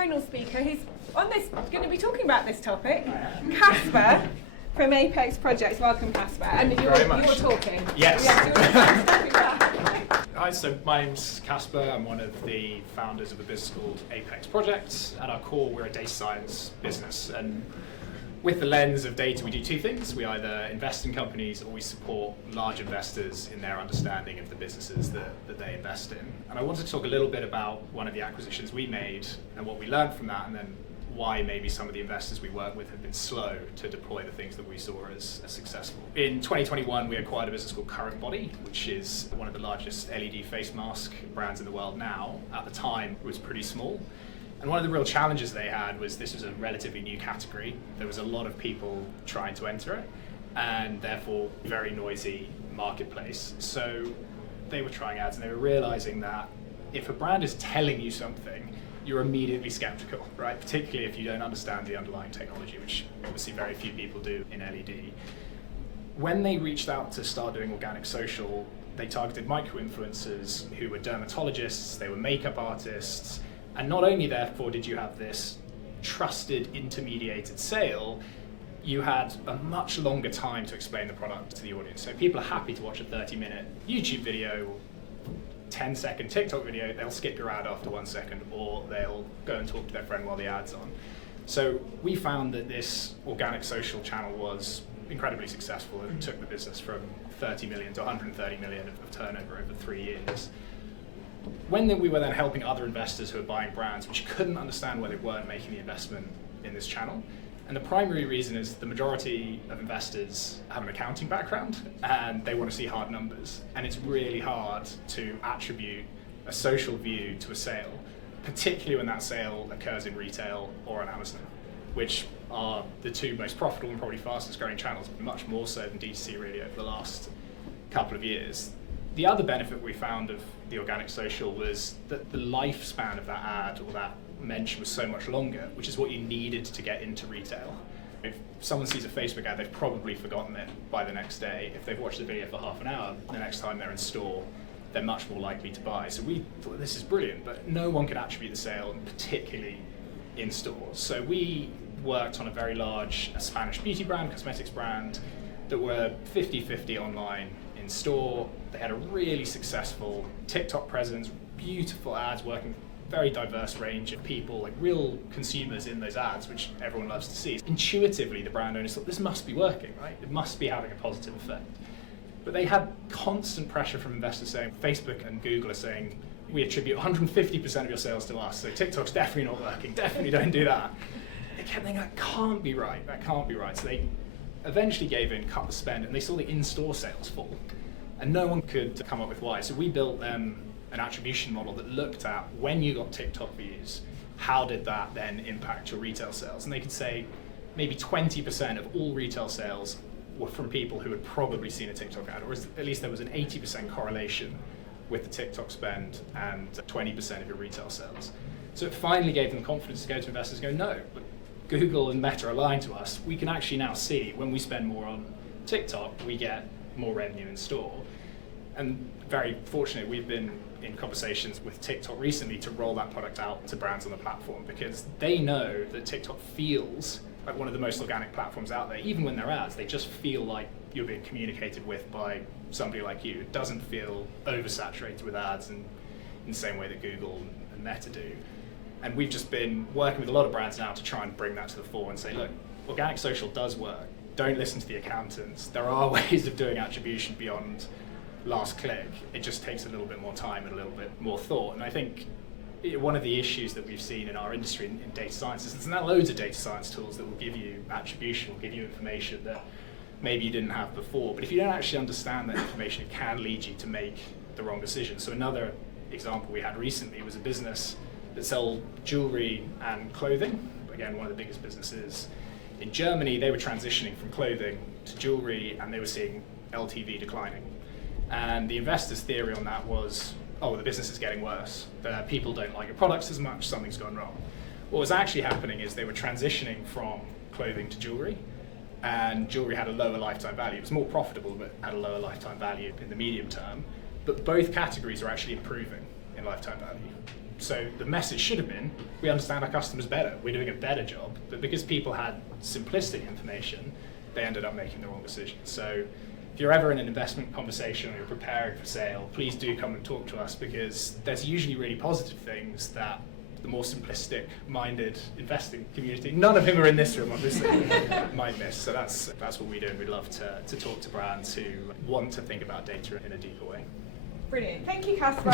final speaker. He's going to be talking about this topic. Casper from Apex Projects. Welcome, Casper. And you're talking. Yes. Hi, so my name's Casper. I'm one of the founders of a business called Apex Projects. At our core, we're a data science business. And with the lens of data, we do two things. We either invest in companies or we support large investors in their understanding of the businesses that they invest in. And I wanted to talk a little bit about one of the acquisitions we made and what we learned from that, and then why maybe some of the investors we work with have been slow to deploy the things that we saw as successful. In 2021, we acquired a business called Current Body, which is one of the largest LED face mask brands in the world now. At the time, it was pretty small. And one of the real challenges they had was this was a relatively new category. There was a lot of people trying to enter it, and therefore very noisy marketplace. So they were trying ads and they were realizing that if a brand is telling you something, you're immediately skeptical, right? Particularly if you don't understand the underlying technology, which obviously very few people do in LED. When they reached out to start doing organic social, they targeted micro-influencers who were dermatologists, they were makeup artists, and not only therefore did you have this trusted intermediated sale, you had a much longer time to explain the product to the audience. So people are happy to watch a 30-minute YouTube video, 10-second TikTok video, they'll skip your ad after 1 second, or they'll go and talk to their friend while the ad's on. So we found that this organic social channel was incredibly successful and took the business from 30 million to 130 million of turnover over 3 years. When we were then helping other investors who were buying brands which couldn't understand why they weren't making the investment in this channel, and the primary reason is the majority of investors have an accounting background and they want to see hard numbers, and it's really hard to attribute a social view to a sale, particularly when that sale occurs in retail or on Amazon, which are the two most profitable and probably fastest growing channels, much more so than D2C really over the last couple of years. The other benefit we found of the organic social was that the lifespan of that ad or that mention was so much longer, which is what you needed to get into retail. If someone sees a Facebook ad, they've probably forgotten it by the next day. If they've watched the video for half an hour, the next time they're in store, they're much more likely to buy. So we thought this is brilliant, but no one could attribute the sale, particularly in stores. So we worked on a very large Spanish beauty brand, cosmetics brand, that were 50-50 online, in store. They had a really successful TikTok presence, beautiful ads, working very diverse range of people, like real consumers in those ads, which everyone loves to see. Intuitively, the brand owners thought this must be working, right? It must be having a positive effect. But they had constant pressure from investors saying, Facebook and Google are saying, we attribute 150% of your sales to us, so TikTok's definitely not working, definitely don't do that. They kept thinking, that can't be right, that can't be right. So they eventually gave in, cut the spend, and they saw the in-store sales fall. And no one could come up with why. So we built them an attribution model that looked at when you got TikTok views, how did that then impact your retail sales? And they could say maybe 20% of all retail sales were from people who had probably seen a TikTok ad, or at least there was an 80% correlation with the TikTok spend and 20% of your retail sales. So it finally gave them confidence to go to investors and go, no, but Google and Meta are lying to us. We can actually now see when we spend more on TikTok, we get more revenue in store. And very fortunately, we've been in conversations with TikTok recently to roll that product out to brands on the platform, because they know that TikTok feels like one of the most organic platforms out there. Even when they're ads, they just feel like you're being communicated with by somebody like you. It doesn't feel oversaturated with ads in the same way that Google and Meta do. And we've just been working with a lot of brands now to try and bring that to the fore and say, look, organic social does work. Don't listen to the accountants. There are ways of doing attribution beyond last click. It just takes a little bit more time and a little bit more thought. And I think one of the issues that we've seen in our industry in data science is there's now loads of data science tools that will give you attribution, will give you information that maybe you didn't have before. But if you don't actually understand that information, it can lead you to make the wrong decision. So another example we had recently was a business that sold jewelry and clothing. Again, one of the biggest businesses in Germany. They were transitioning from clothing to jewelry, and they were seeing LTV declining. And the investors' theory on that was, oh, the business is getting worse. People don't like your products as much, something's gone wrong. What was actually happening is they were transitioning from clothing to jewelry, and jewelry had a lower lifetime value. It was more profitable, but had a lower lifetime value in the medium term. But both categories are actually improving in lifetime value. So the message should have been, we understand our customers better, we're doing a better job, but because people had simplistic information, they ended up making the wrong decision. So if you're ever in an investment conversation or you're preparing for sale, please do come and talk to us, because there's usually really positive things that the more simplistic-minded investing community, none of whom are in this room obviously, might miss. So that's what we do, and we'd love to talk to brands who want to think about data in a deeper way. Brilliant. Thank you, Casper.